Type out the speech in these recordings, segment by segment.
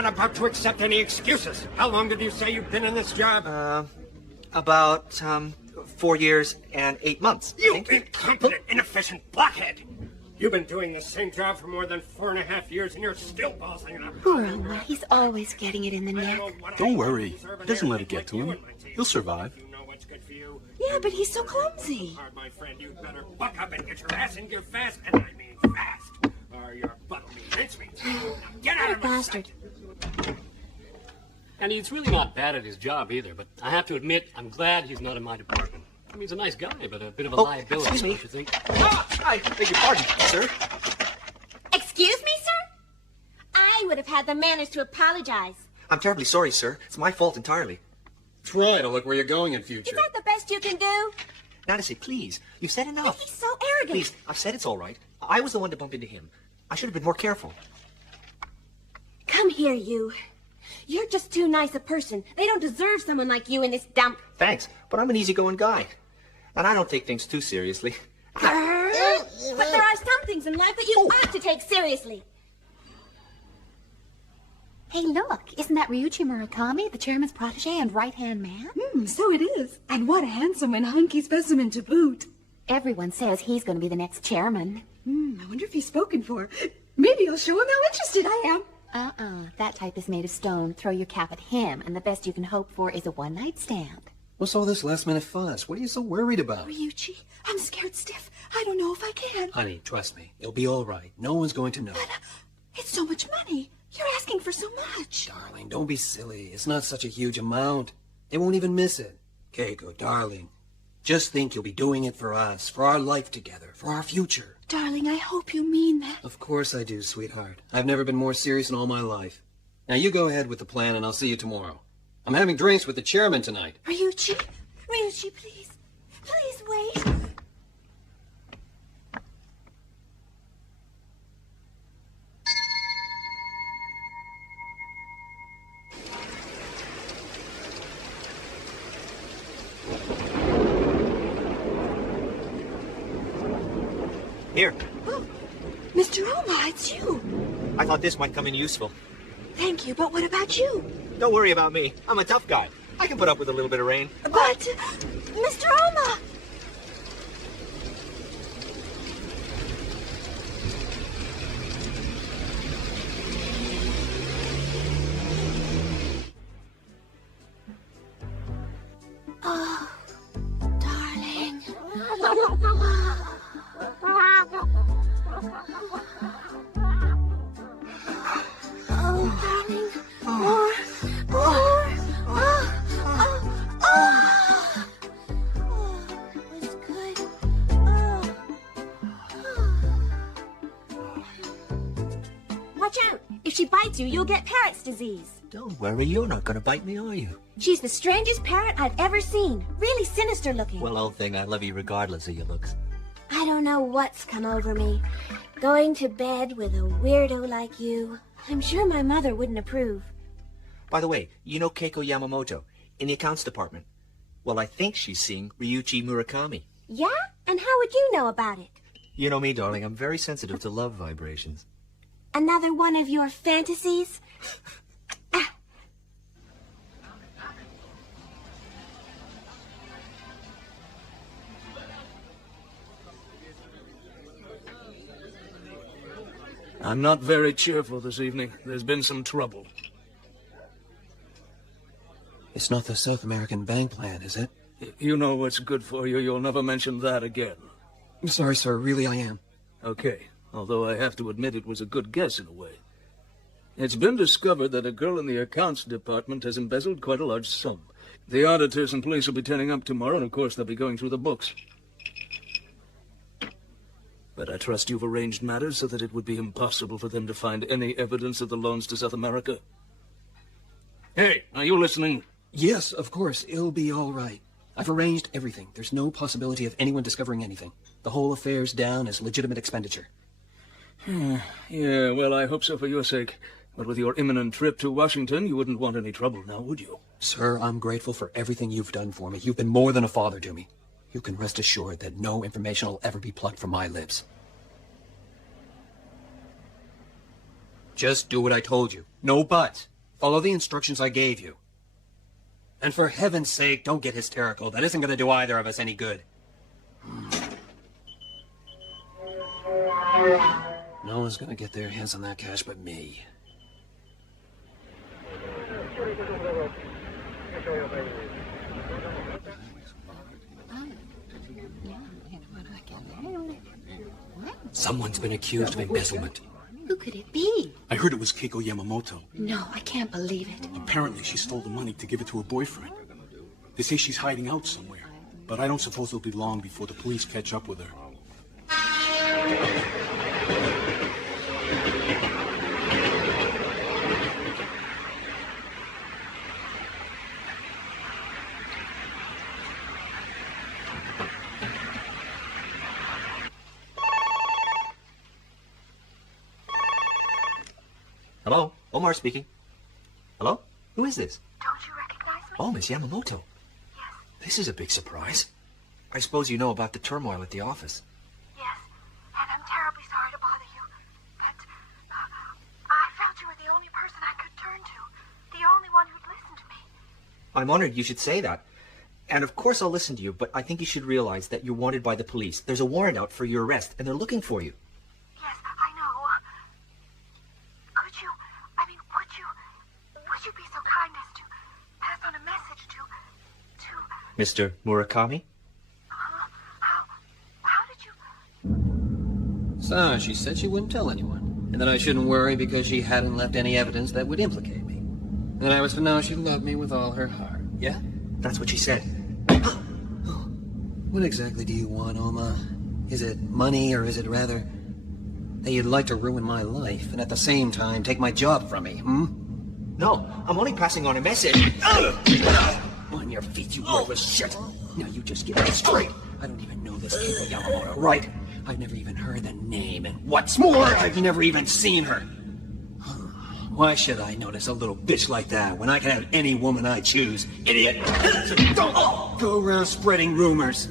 About to accept any excuses. How long did you say you've been in this job? About 4 years and 8 months. You incompetent, inefficient blockhead! You've been doing the same job for more than 4.5 years, and you're still bossing it up. Poor Ohma, he's always getting it in the neck. Don't worry. Doesn't let it get to him. He'll survive. Yeah, but he's so clumsy. My friend, you better buck up and get your ass in gear fast, and I mean fast. Or your butt will be mincemeat. Now get out of my sight. And he's really not bad at his job either, but I have to admit, I'm glad he's not in my department. I mean, he's a nice guy, but a bit of a liability, excuse me. don't you think? I beg your pardon, sir. Excuse me, sir? I would have had the manners to apologize. I'm terribly sorry, sir. It's my fault entirely. Try to look where you're going in future. Is that the best you can do? Nanase, please. You've said enough. But he's so arrogant. Please, I've said it's all right. I was the one to bump into him. I should have been more careful. Come here, you. You're just too nice a person. They don't deserve someone like you in this dump. Thanks, but I'm an easygoing guy. And I don't take things too seriously. But there are some things in life that you ought to take seriously. Hey, look, isn't that Ryuichi Murakami, the chairman's protege and right-hand man? So it is. And what a handsome and hunky specimen to boot. Everyone says he's going to be the next chairman. I wonder if he's spoken for. Maybe I'll show him how interested I am. That type is made of stone. Throw your cap at him, and the best you can hope for is a one-night stand. What's all this last-minute fuss? What are you so worried about? Ryuichi, I'm scared stiff. I don't know if I can. Honey, trust me. It'll be all right. No one's going to know. But, it's so much money. You're asking for so much. Darling, don't be silly. It's not such a huge amount. They won't even miss it. Keiko, darling, just think you'll be doing it for us, for our life together, for our future. Darling, I hope you mean that. Of course I do, sweetheart. I've never been more serious in all my life. Now you go ahead with the plan and I'll see you tomorrow. I'm having drinks with the chairman tonight. Ryuichi, please. Please wait. Here. Oh, Mr. Ohma, it's you. I thought this might come in useful. Thank you, but what about you? Don't worry about me. I'm a tough guy. I can put up with a little bit of rain. But, Mr. Ohma! Oh, darling. If she bites you, you'll get parrot's disease. Don't worry, you're not gonna bite me, are you? She's the strangest parrot I've ever seen. Really sinister looking. Well, old thing, I love you regardless of your looks. I don't know what's come over me. Going to bed with a weirdo like you. I'm sure my mother wouldn't approve. By the way, you know Keiko Yamamoto, in the accounts department. Well, I think she's seeing Ryuichi Murakami. Yeah? And how would you know about it? You know me, darling, I'm very sensitive to love vibrations. Another one of your fantasies? I'm not very cheerful this evening. There's been some trouble. It's not the South American bank plan, is it? You know what's good for you. You'll never mention that again. I'm sorry, sir. Really, I am. Okay, although I have to admit it was a good guess in a way. It's been discovered that a girl in the accounts department has embezzled quite a large sum. The auditors and police will be turning up tomorrow, and of course they'll be going through the books. But I trust you've arranged matters so that it would be impossible for them to find any evidence of the loans to South America. Hey, are you listening? Yes, of course. It'll be all right. I've arranged everything. There's no possibility of anyone discovering anything. The whole affair's down as legitimate expenditure. Yeah, well, I hope so for your sake. But with your imminent trip to Washington, you wouldn't want any trouble now, would you? Sir, I'm grateful for everything you've done for me. You've been more than a father to me. You can rest assured that no information will ever be plucked from my lips. Just do what I told you. No buts. Follow the instructions I gave you. And for heaven's sake, don't get hysterical. That isn't going to do either of us any good. No one's going to get their hands on that cash but me. Someone's been accused of embezzlement. Who could it be? I heard it was Keiko Yamamoto. No, I can't believe it. Apparently, she stole the money to give it to her boyfriend. They say she's hiding out somewhere, but I don't suppose it'll be long before the police catch up with her. Hello? Omar speaking. Hello? Who is this? Don't you recognize me? Oh, Miss Yamamoto. Yes. This is a big surprise. I suppose you know about the turmoil at the office. Yes, and I'm terribly sorry to bother you, but I felt you were the only person I could turn to, the only one who'd listen to me. I'm honored you should say that. And of course I'll listen to you, but I think you should realize that you're wanted by the police. There's a warrant out for your arrest, and they're looking for you. Yes, I know. Would you be so kind as to pass on a message to... Mr. Murakami? How did you... So, she said she wouldn't tell anyone. And that I shouldn't worry because she hadn't left any evidence that would implicate me. And I was to know she loved me with all her heart. Yeah? That's what she said. What exactly do you want, Ohma? Is it money, or is it rather that you'd like to ruin my life and at the same time take my job from me, hmm? No, I'm only passing on a message. On your feet, you worthless shit. Now you just get it straight. I don't even know this Keiko Yamamoto, right? I've never even heard the name, and what's more, I've never even seen her. Why should I notice a little bitch like that when I can have any woman I choose, idiot? So don't go around spreading rumors.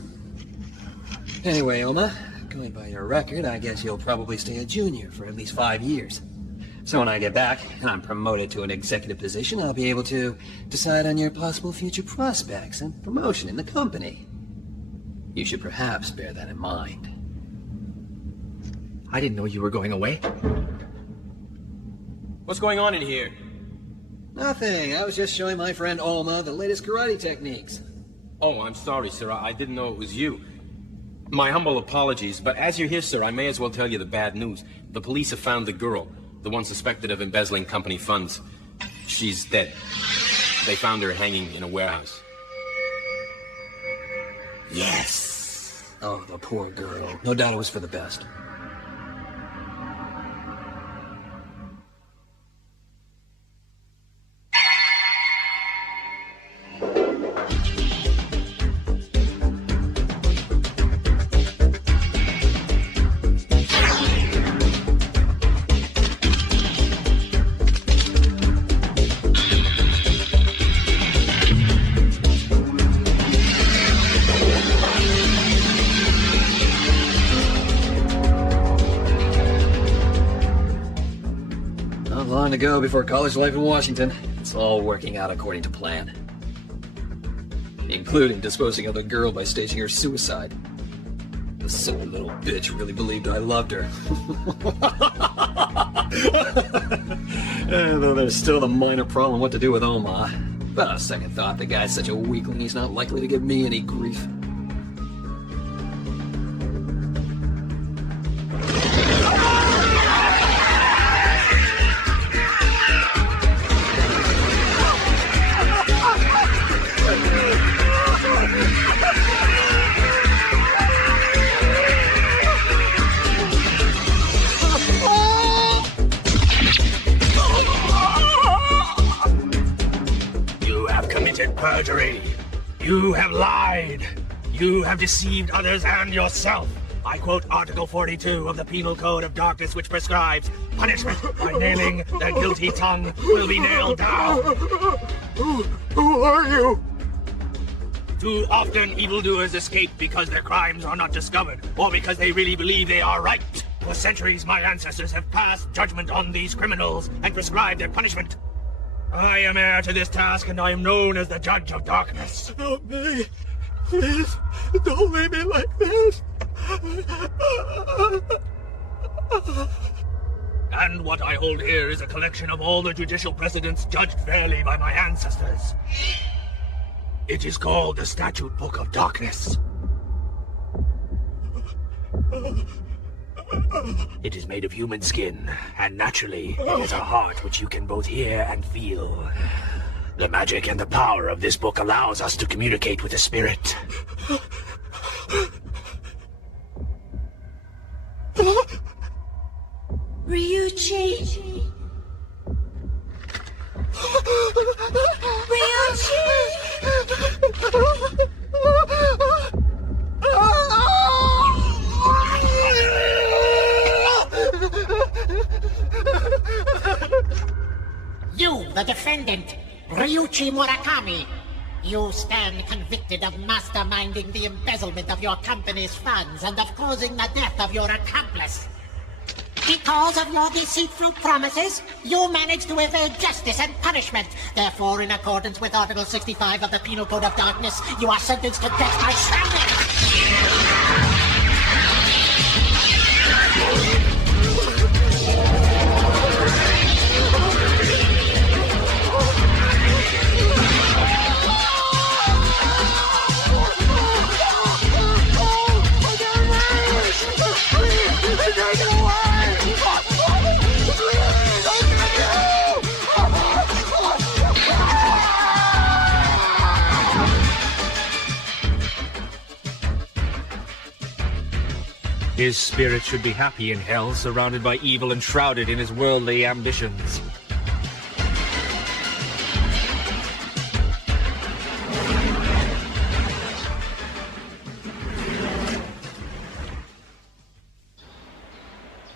Anyway, Ohma, going by your record, I guess you'll probably stay a junior for at least 5 years. So when I get back, and I'm promoted to an executive position, I'll be able to decide on your possible future prospects and promotion in the company. You should perhaps bear that in mind. I didn't know you were going away. What's going on in here? Nothing. I was just showing my friend Ohma the latest karate techniques. Oh, I'm sorry, sir. I didn't know it was you. My humble apologies, but as you're here, sir, I may as well tell you the bad news. The police have found the girl, the one suspected of embezzling company funds. She's dead. They found her hanging in a warehouse. Yes! Oh, the poor girl. No doubt it was for the best. long to go before college life in Washington. It's all working out according to plan. Including disposing of the girl by staging her suicide. The silly little bitch really believed I loved her. Though there's still the minor problem what to do with Ohma. But on second thought, the guy's such a weakling, he's not likely to give me any grief. Perjury. You have lied. You have deceived others and yourself. I quote Article 42 of the Penal Code of Darkness, which prescribes punishment by nailing the guilty tongue will be nailed down. Who are you? Too often evildoers escape because their crimes are not discovered, or because they really believe they are right. For centuries, my ancestors have passed judgment on these criminals and prescribed their punishment. I am heir to this task, and I am known as the Judge of Darkness. Help me. Please, don't leave me like this. And what I hold here is a collection of all the judicial precedents judged fairly by my ancestors. It is called the Statute Book of Darkness. It is made of human skin, and naturally, it has a heart which you can both hear and feel. The magic and the power of this book allows us to communicate with the spirit. Ryuichi! You, the defendant, Ryuichi Murakami. You stand convicted of masterminding the embezzlement of your company's funds and of causing the death of your accomplice. Because of your deceitful promises, you managed to evade justice and punishment. Therefore, in accordance with Article 65 of the Penal Code of Darkness, you are sentenced to death by strangling. His spirit should be happy in hell, surrounded by evil and shrouded in his worldly ambitions.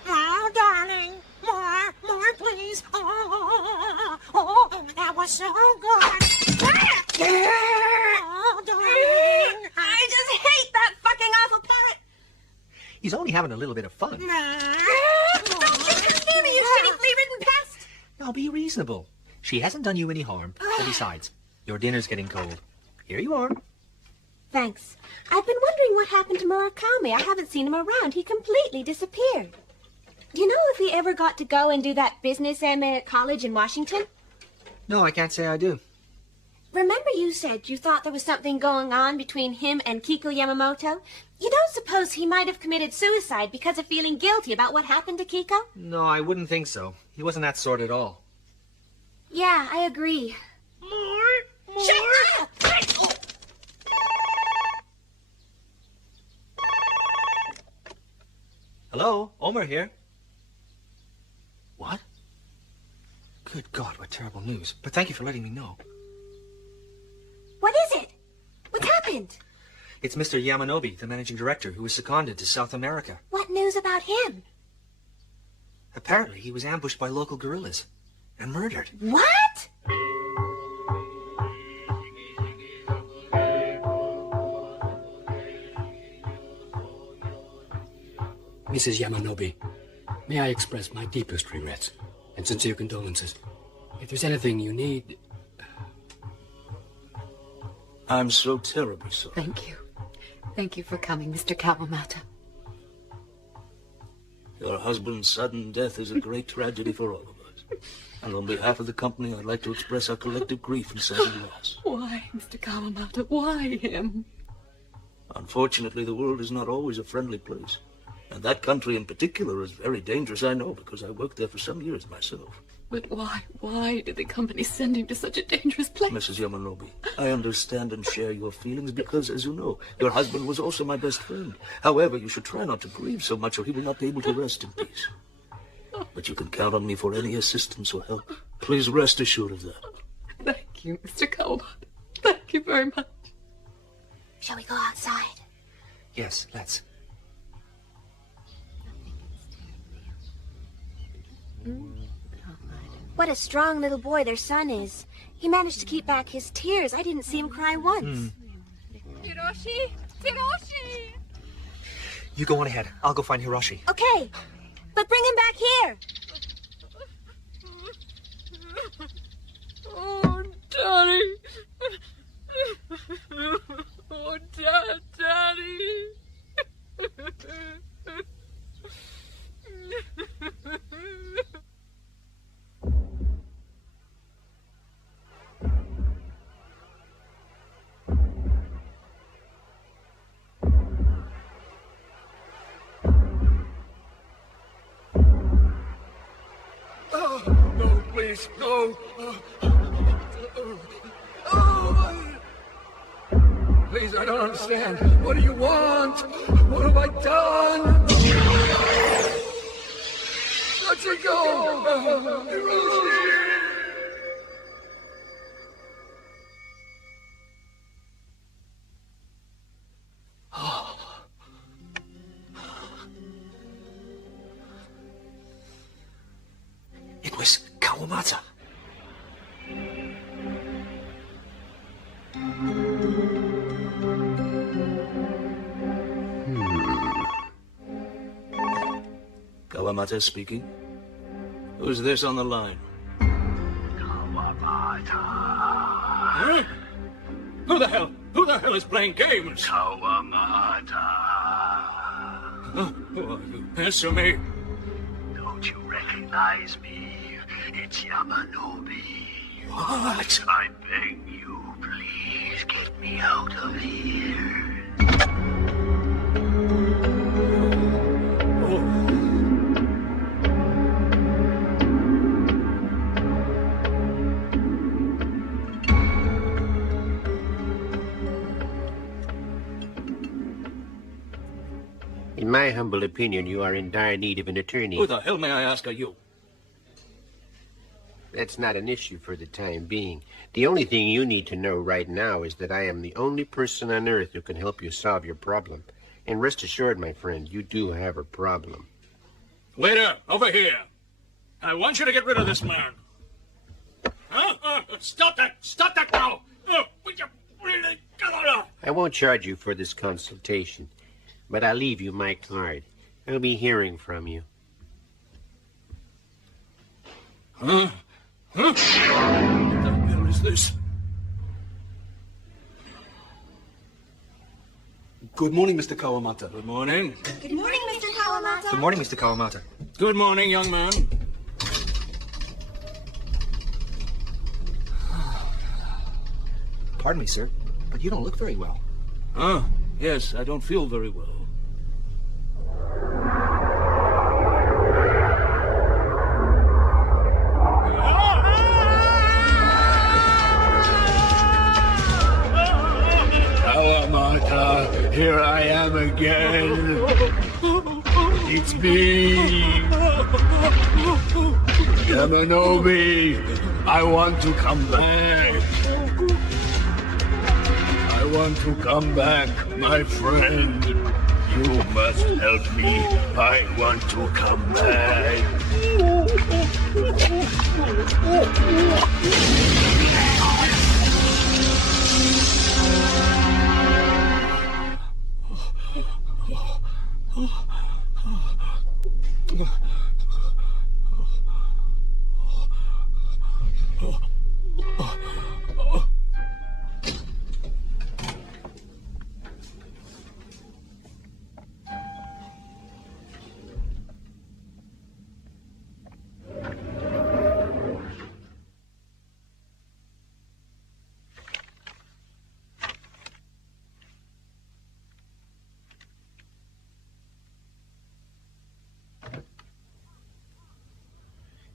Oh, darling, more, please. Oh, that was so good. Oh, darling. I just hate that fucking awful parrot. He's only having a little bit of fun. Don't you come near me, you shitty flea-ridden pest! Now be reasonable. She hasn't done you any harm. And besides, your dinner's getting cold. Here you are. Thanks. I've been wondering what happened to Murakami. I haven't seen him around. He completely disappeared. Do you know if he ever got to go and do that business MA at college in Washington? No, I can't say I do. Remember you said you thought there was something going on between him and Kiko Yamamoto? You don't suppose he might have committed suicide because of feeling guilty about what happened to Kiko? No, I wouldn't think so. He wasn't that sort at all. Yeah, I agree. More? Shut up! Hello, Omer here. What? Good God, what terrible news. But thank you for letting me know. What is it? What's happened? It's Mr. Yamanobe, the managing director, who was seconded to South America. What news about him? Apparently, he was ambushed by local guerrillas and murdered. What? Mrs. Yamanobe, may I express my deepest regrets? And sincere condolences. If there's anything you need... I'm so terribly sorry. Thank you. Thank you for coming, Mr. Kawamata. Your husband's sudden death is a great tragedy for all of us. And on behalf of the company, I'd like to express our collective grief and sense of loss. Why, Mr. Kawamata? Why him? Unfortunately, the world is not always a friendly place. And that country in particular is very dangerous, I know, because I worked there for some years myself. But why did the company send him to such a dangerous place? Mrs. Yamanobe, I understand and share your feelings because, as you know, your husband was also my best friend. However, you should try not to grieve so much or he will not be able to rest in peace. But you can count on me for any assistance or help. Please rest assured of that. Thank you, Mr. Kawamata. Thank you very much. Shall we go outside? Yes, let's. What a strong little boy their son is. He managed to keep back his tears. I didn't see him cry once. Hiroshi! Hiroshi! You go on ahead. I'll go find Hiroshi. Okay, but bring him back here. Oh, Daddy! Oh, Daddy! No, please, no. Please, I don't understand. What do you want? What have I done? Let her go! It was Kawamata. Kawamata speaking. Who's this on the line? Kawamata. Huh? Who the hell is playing games? Kawamata. Who are you? Answer me. Don't you recognize me? It's Yamanobe. What? I beg you, please get me out of here. In my humble opinion, you are in dire need of an attorney. Who the hell, may I ask, are you? That's not an issue for the time being. The only thing you need to know right now is that I am the only person on Earth who can help you solve your problem. And rest assured, my friend, you do have a problem. Waiter, over here. I want you to get rid of this man. Huh? Stop that! Stop that now! Would you really... I won't charge you for this consultation, but I'll leave you my card. I'll be hearing from you. Huh? Huh? What the hell is this? Good morning, Mr. Kawamata. Good morning. Good morning, Mr. Kawamata. Good morning, Mr. Kawamata. Good morning, young man. Pardon me, sir, but you don't look very well. Ah, yes, I don't feel very well. Kawamata, here I am again. It's me. Yamanobe, I want to come back. I want to come back, my friend. You must help me. I want to come back.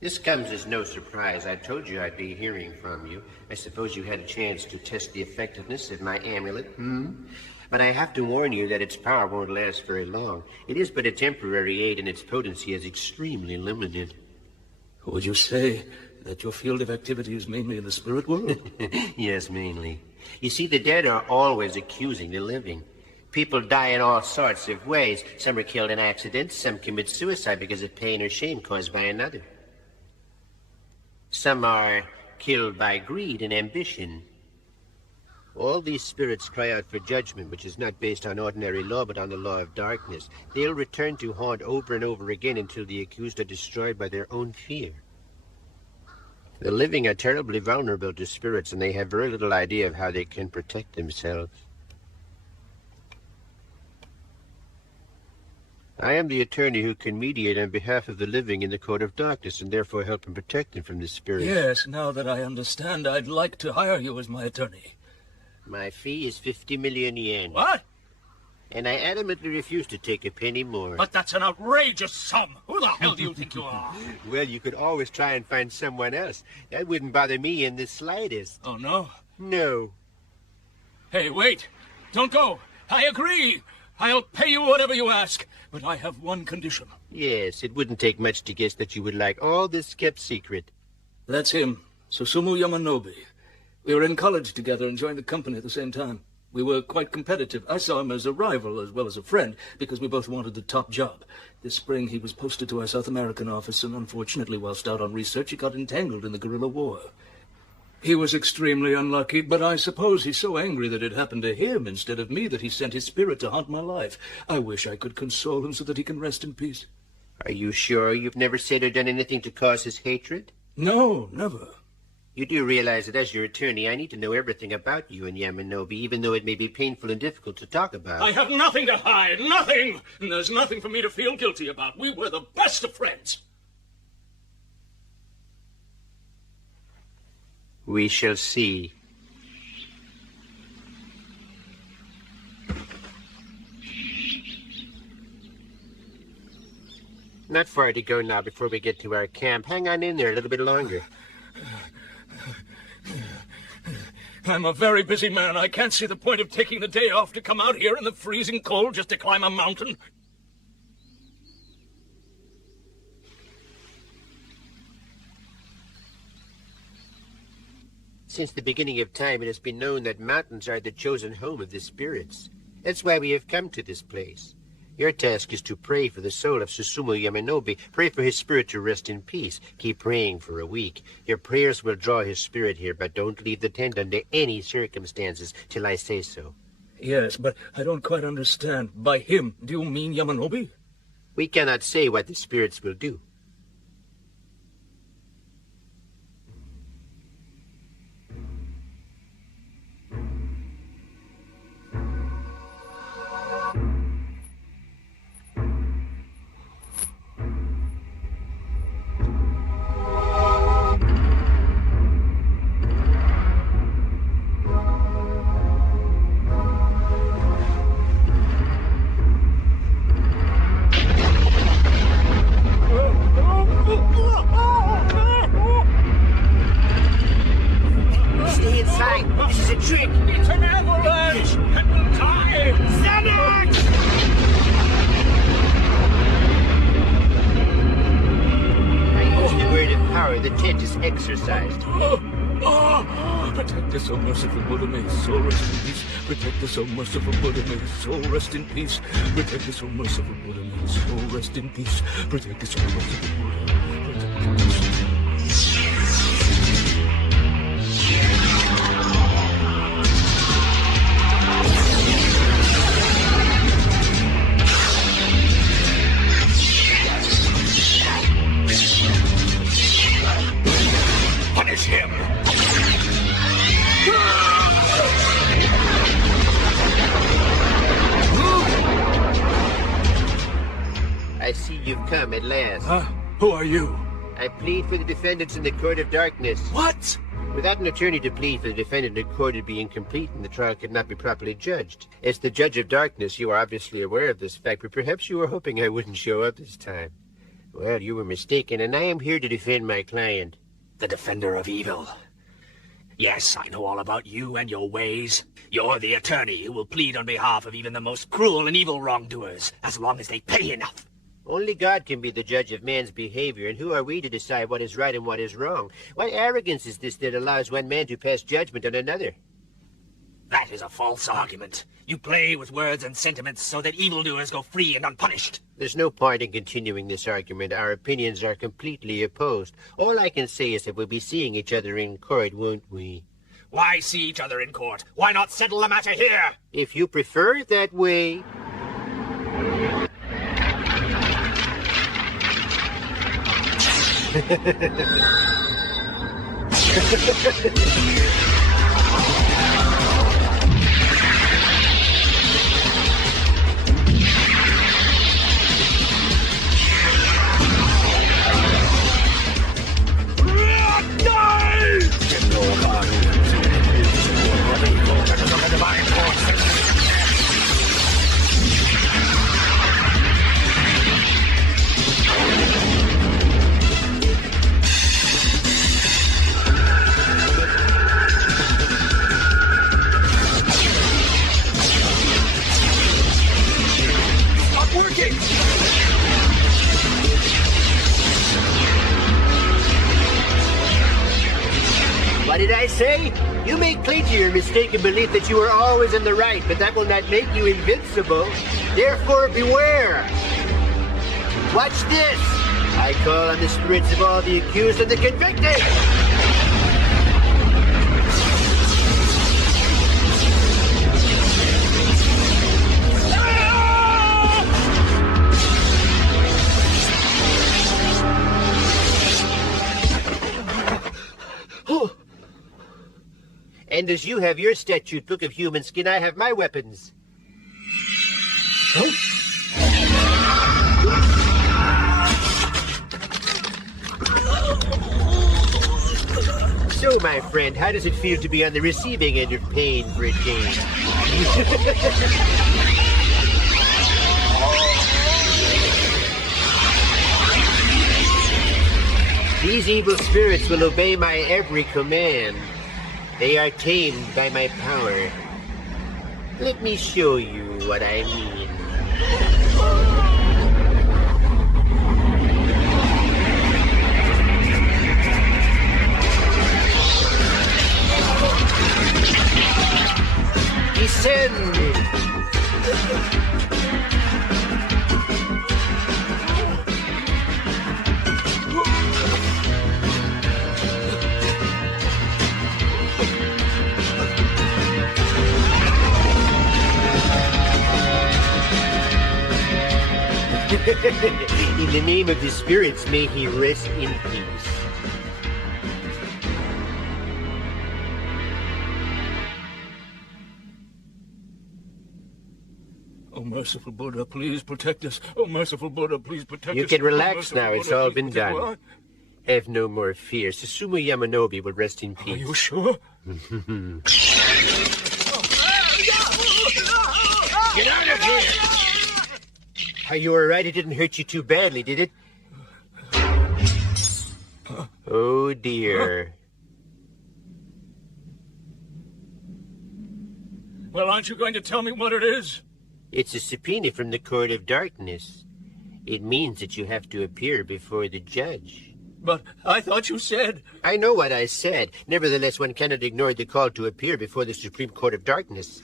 This comes as no surprise. I told you I'd be hearing from you. I suppose you had a chance to test the effectiveness of my amulet, But I have to warn you that its power won't last very long. It is but a temporary aid, and its potency is extremely limited. Would you say that your field of activity is mainly in the spirit world? Yes, mainly. You see, the dead are always accusing the living. People die in all sorts of ways. Some are killed in accidents. Some commit suicide because of pain or shame caused by another. Some are killed by greed and ambition. All these spirits cry out for judgment, which is not based on ordinary law, but on the law of darkness. They'll return to haunt over and over again until the accused are destroyed by their own fear. The living are terribly vulnerable to spirits, and they have very little idea of how they can protect themselves. I am the attorney who can mediate on behalf of the living in the court of darkness, and therefore help and protect them from the spirits. Yes, now that I understand, I'd like to hire you as my attorney. My fee is 50 million yen. What? And I adamantly refuse to take a penny more. But that's an outrageous sum. Who the hell do you think you are? Well, you could always try and find someone else. That wouldn't bother me in the slightest. Oh, no? No. Hey, wait. Don't go. I agree. I'll pay you whatever you ask. But I have one condition. Yes, it wouldn't take much to guess that you would like all this kept secret. That's him, Susumu Yamanobe. We were in college together and joined the company at the same time. We were quite competitive. I saw him as a rival as well as a friend, because we both wanted the top job. This spring he was posted to our South American office, and unfortunately, whilst out on research, he got entangled in the guerrilla war. He was extremely unlucky, but I suppose he's so angry that it happened to him instead of me that he sent his spirit to haunt my life. I wish I could console him so that he can rest in peace. Are you sure you've never said or done anything to cause his hatred? No, never. You do realize that as your attorney, I need to know everything about you and Yamanobe, even though it may be painful and difficult to talk about. I have nothing to hide, nothing! And there's nothing for me to feel guilty about. We were the best of friends. We shall see. Not far to go now before we get to our camp. Hang on in there a little bit longer. I'm a very busy man. I can't see the point of taking the day off to come out here in the freezing cold just to climb a mountain. Since the beginning of time, it has been known that mountains are the chosen home of the spirits. That's why we have come to this place. Your task is to pray for the soul of Susumu Yamanobe. Pray for his spirit to rest in peace. Keep praying for a week. Your prayers will draw his spirit here, but don't leave the tent under any circumstances till I say so. Yes, but I don't quite understand. By him, do you mean Yamanobe? We cannot say what the spirits will do. Stay inside. This is a trick. It's an avalanche! And we'll die! Seinen! I use the word of power. The tent is exercised. Protect us, O merciful Buddha, may his soul rest in peace. Protect us, O merciful Buddha, may his soul rest in peace. Protect us, O merciful Buddha, may his soul rest in peace. Protect us, O merciful Buddha. Protect us. Punish him! I see you've come at last. Who are you? I plead for the defendants in the court of darkness. What? Without an attorney to plead for the defendant in court would be incomplete and the trial could not be properly judged. As the judge of darkness, you are obviously aware of this fact, but perhaps you were hoping I wouldn't show up this time. Well, you were mistaken, and I am here to defend my client. The defender of evil. Yes, I know all about you and your ways. You're the attorney who will plead on behalf of even the most cruel and evil wrongdoers, as long as they pay enough. Only God can be the judge of man's behavior, and who are we to decide what is right and what is wrong? What arrogance is this that allows one man to pass judgment on another? That is a false argument. You play with words and sentiments so that evildoers go free and unpunished. There's no point in continuing this argument. Our opinions are completely opposed. All I can say is that we'll be seeing each other in court, won't we? Why see each other in court? Why not settle the matter here? If you prefer it that way. What did I say? You may cling to your mistaken belief that you are always in the right, but that will not make you invincible. Therefore, beware. Watch this. I call on the spirits of all the accused and the convicted. And as you have your statute book of human skin, I have my weapons. Huh? So, my friend, how does it feel to be on the receiving end of pain for a change? These evil spirits will obey my every command. They are tamed by my power. Let me show you what I mean. Descend! In the name of the spirits, may he rest in peace. Oh, merciful Buddha, please protect us. Oh, merciful Buddha, please protect us. You can relax now. Buddha, it's all been done. Have no more fear. Susumu Yamanobe will rest in peace. Are you sure? Get out of here! Are you all right? It didn't hurt you too badly, did it? Oh, dear. Well, aren't you going to tell me what it is? It's a subpoena from the Court of Darkness. It means that you have to appear before the judge. But I thought you said... I know what I said. Nevertheless, one cannot ignore the call to appear before the Supreme Court of Darkness.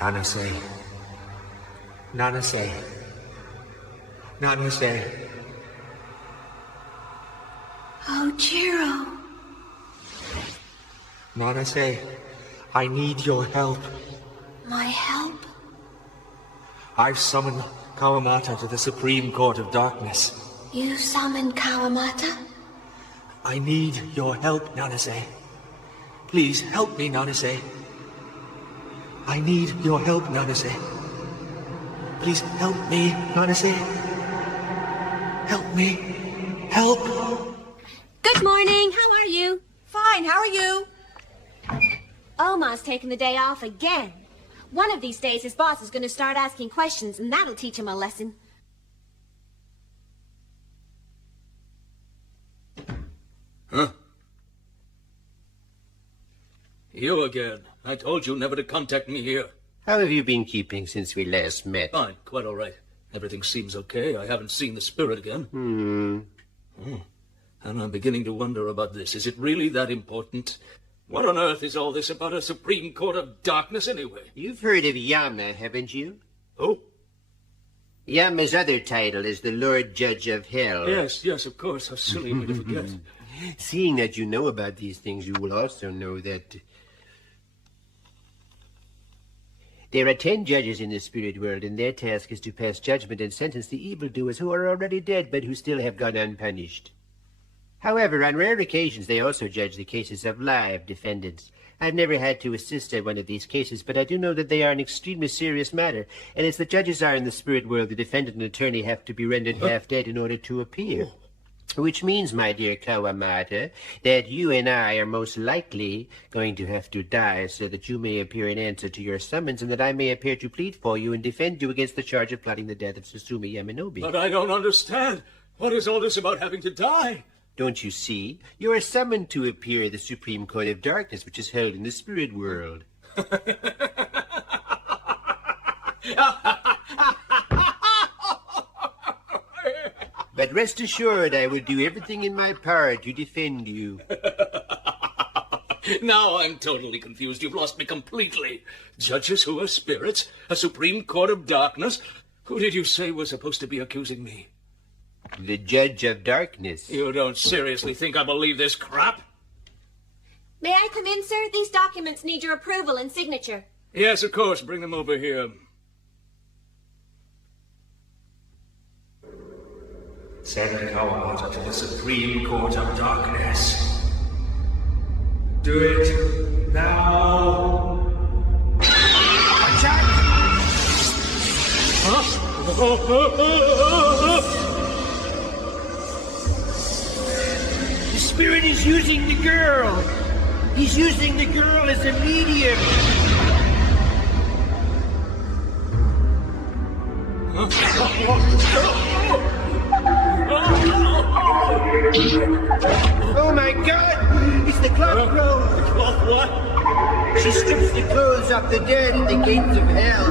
Nanase. Nanase. Nanase. Hoichiro. Nanase, I need your help. My help? I've summoned Kawamata to the Supreme Court of Darkness. You summoned Kawamata? I need your help, Nanase. Please help me, Nanase. I need your help, Nanase. Please help me, Nanase. Help me. Help. Good morning. How are you? Fine, how are you? Ohma's taking the day off again. One of these days, his boss is going to start asking questions, and that'll teach him a lesson. Huh? You again. I told you never to contact me here. How have you been keeping since we last met? Fine, quite all right. Everything seems okay. I haven't seen the spirit again. And I'm beginning to wonder about this. Is it really that important? What on earth is all this about a Supreme Court of Darkness, anyway? You've heard of Yama, haven't you? Oh? Yama's other title is the Lord Judge of Hell. Yes, of course. How silly of me to forget. Seeing that you know about these things, you will also know that there are 10 judges in the spirit world, and their task is to pass judgment and sentence the evildoers who are already dead, but who still have gone unpunished. However, on rare occasions, they also judge the cases of live defendants. I've never had to assist at one of these cases, but I do know that they are an extremely serious matter, and as the judges are in the spirit world, the defendant and attorney have to be rendered half-dead in order to appear. Which means, my dear Kawamata, that you and I are most likely going to have to die so that you may appear in answer to your summons and that I may appear to plead for you and defend you against the charge of plotting the death of Susumu Yamanobe. But I don't understand. What is all this about having to die? Don't you see? You are summoned to appear at the Supreme Court of Darkness, which is held in the spirit world. But rest assured, I will do everything in my power to defend you. Now I'm totally confused. You've lost me completely. Judges who are spirits? A Supreme Court of Darkness? Who did you say was supposed to be accusing me? The Judge of Darkness. You don't seriously think I believe this crap? May I come in, sir? These documents need your approval and signature. Yes, of course. Bring them over here. Send Kawamata to the Supreme Court of Darkness. Do it now. Attack! The spirit is using the girl. He's using the girl as a medium. Oh my God! It's the cloth crow! The cloth what? She strips the clothes off the dead at the gates of hell.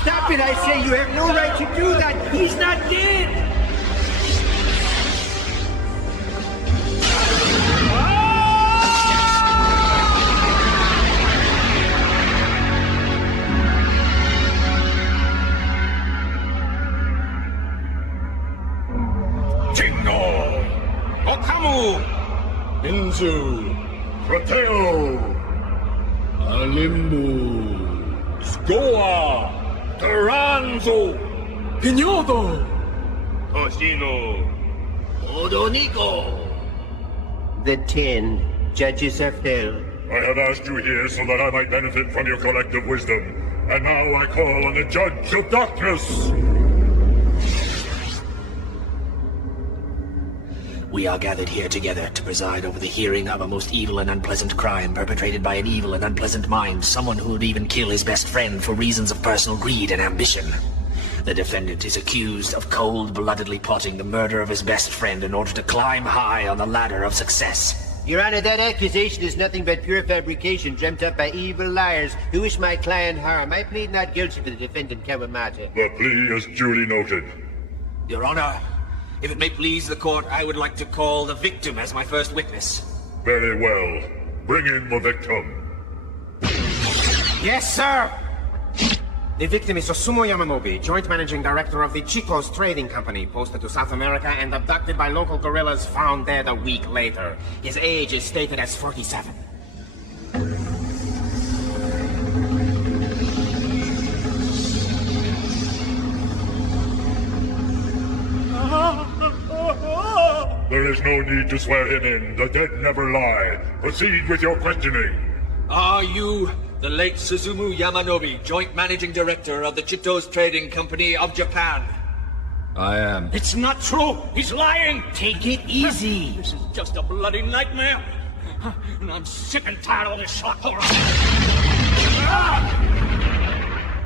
Stop it, I say! You have no right to do that! He's not dead! Inzu, Proteo, Alimbu, Scoa, Taranzo, Pinodo, Toshino, Odonico. The 10 judges of hell. I have asked you here so that I might benefit from your collective wisdom, and now I call on the Judge of Darkness. We are gathered here together to preside over the hearing of a most evil and unpleasant crime perpetrated by an evil and unpleasant mind, someone who would even kill his best friend for reasons of personal greed and ambition. The defendant is accused of cold-bloodedly plotting the murder of his best friend in order to climb high on the ladder of success. Your Honor, that accusation is nothing but pure fabrication dreamt up by evil liars who wish my client harm. I plead not guilty for the defendant, Kawamata. The plea is duly noted. Your Honor, if it may please the court, I would like to call the victim as my first witness. Very well. Bring in the victim. Yes, sir! The victim is Susumu Yamanobe, joint managing director of the Chico's Trading Company, posted to South America and abducted by local guerrillas, found dead a week later. His age is stated as 47. There is no need to swear him in. The dead never lie. Proceed with your questioning. Are you the late Suzumu Yamanobe, Joint Managing Director of the Chitos Trading Company of Japan? I am. It's not true! He's lying! Take it easy. This is just a bloody nightmare. And I'm sick and tired of this shot horror.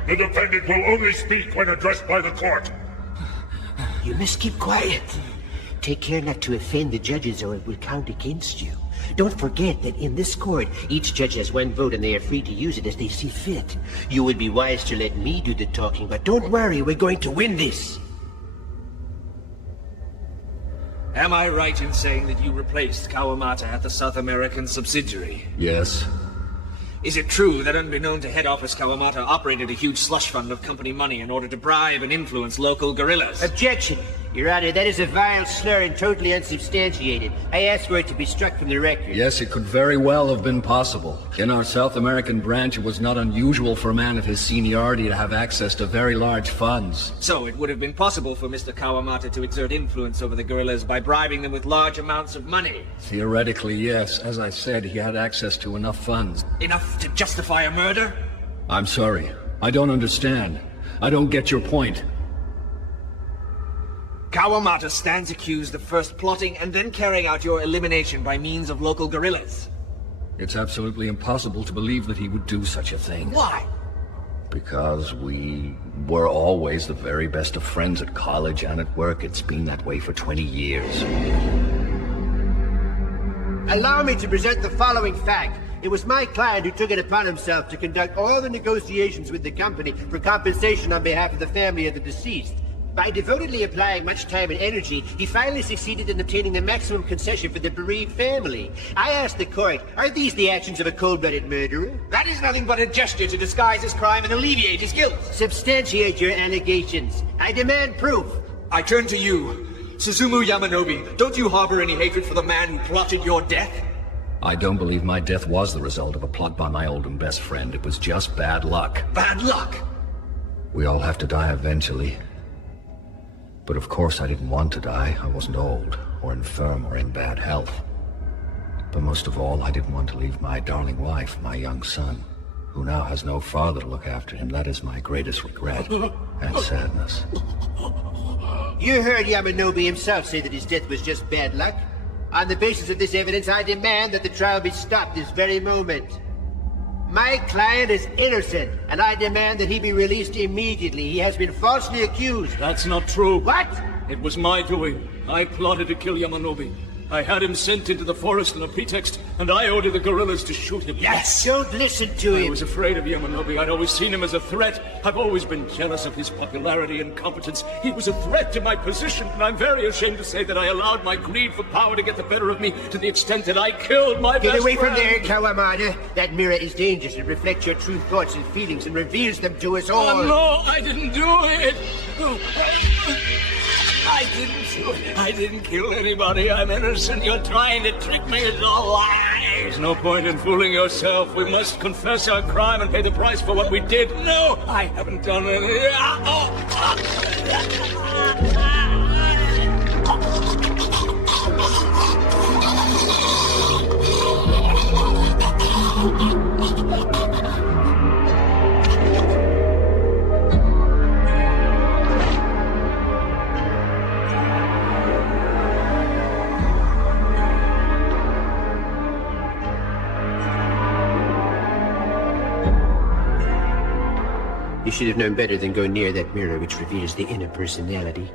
The defendant will only speak when addressed by the court. You must keep quiet. Take care not to offend the judges or it will count against you. Don't forget that in this court, each judge has one vote and they are free to use it as they see fit. You would be wise to let me do the talking, but don't worry, we're going to win this. Am I right in saying that you replaced Kawamata at the South American subsidiary? Yes. Is it true that unbeknown to head office, Kawamata operated a huge slush fund of company money in order to bribe and influence local guerrillas? Objection! Your Honor, that is a vile slur and totally unsubstantiated. I ask for it to be struck from the record. Yes, it could very well have been possible. In our South American branch, it was not unusual for a man of his seniority to have access to very large funds. So it would have been possible for Mr. Kawamata to exert influence over the guerrillas by bribing them with large amounts of money? Theoretically, yes. As I said, he had access to enough funds. Enough to justify a murder? I'm sorry. I don't understand. I don't get your point. Kawamata stands accused of first plotting and then carrying out your elimination by means of local guerrillas. It's absolutely impossible to believe that he would do such a thing. Why? Because we were always the very best of friends at college and at work. It's been that way for 20 years. Allow me to present the following fact. It was my client who took it upon himself to conduct all the negotiations with the company for compensation on behalf of the family of the deceased. By devotedly applying much time and energy, he finally succeeded in obtaining the maximum concession for the bereaved family. I asked the court, are these the actions of a cold-blooded murderer? That is nothing but a gesture to disguise his crime and alleviate his guilt. Substantiate your allegations. I demand proof. I turn to you, Suzumu Yamanobe. Don't you harbor any hatred for the man who plotted your death? I don't believe my death was the result of a plot by my old and best friend. It was just bad luck. Bad luck? We all have to die eventually. But of course I didn't want to die. I wasn't old, or infirm, or in bad health. But most of all, I didn't want to leave my darling wife, my young son, who now has no father to look after him. That is my greatest regret and sadness. You heard Yamanobe himself say that his death was just bad luck. On the basis of this evidence, I demand that the trial be stopped this very moment. My client is innocent, and I demand that he be released immediately. He has been falsely accused. That's not true. What? It was my doing. I plotted to kill Yamanobe. I had him sent into the forest on a pretext, and I ordered the guerrillas to shoot him. Yes! Don't listen to him! I was afraid of Yamanobe. I'd always seen him as a threat. I've always been jealous of his popularity and competence. He was a threat to my position, and I'm very ashamed to say that I allowed my greed for power to get the better of me to the extent that I killed my best friend. Get away from there, Kawamata. That mirror is dangerous. It reflects your true thoughts and feelings and reveals them to us all. Oh, no, I didn't do it. I didn't do it. I didn't kill anybody. I'm innocent. You're trying to trick me. It's all lies. There's no point in fooling yourself. We must confess our crime and pay the price for what we did. No, I haven't done it. You should have known better than go near that mirror which reveals the inner personality.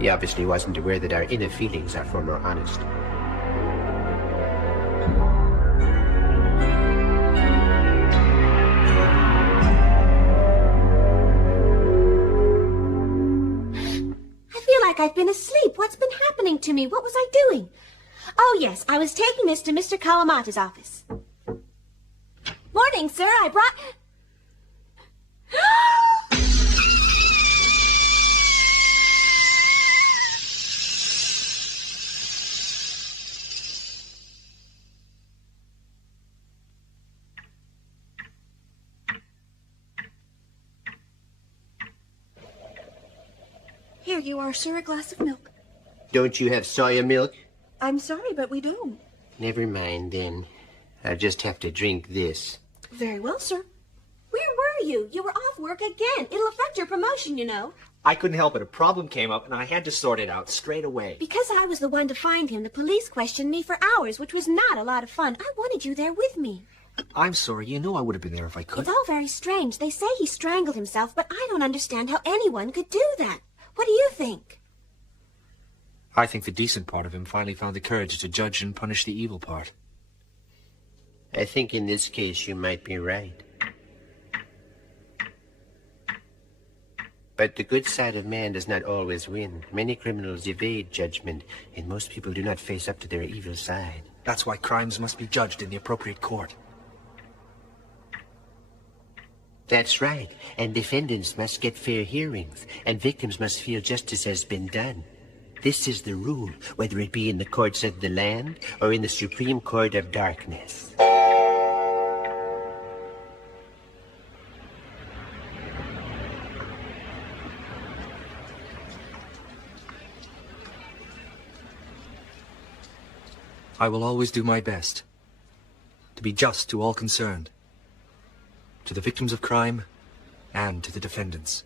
He obviously wasn't aware that our inner feelings are far more honest. I feel like I've been asleep. What's been happening to me? What was I doing? Oh, yes, I was taking this to Mr. Kawamata's office. Morning, sir. I brought... Here you are, sir, a glass of milk. Don't you have soya milk? I'm sorry, but we don't. Never mind, then. I'll just have to drink this. Very well, sir. Where were you? You were off work again. It'll affect your promotion, you know. I couldn't help it. A problem came up, and I had to sort it out straight away. Because I was the one to find him, the police questioned me for hours, which was not a lot of fun. I wanted you there with me. I'm sorry. You know I would have been there if I could. It's all very strange. They say he strangled himself, but I don't understand how anyone could do that. What do you think? I think the decent part of him finally found the courage to judge and punish the evil part. I think in this case you might be right. But the good side of man does not always win. Many criminals evade judgment, and most people do not face up to their evil side. That's why crimes must be judged in the appropriate court. That's right. And defendants must get fair hearings, and victims must feel justice has been done. This is the rule, whether it be in the courts of the land or in the Supreme Court of Darkness. I will always do my best to be just to all concerned, to the victims of crime and to the defendants.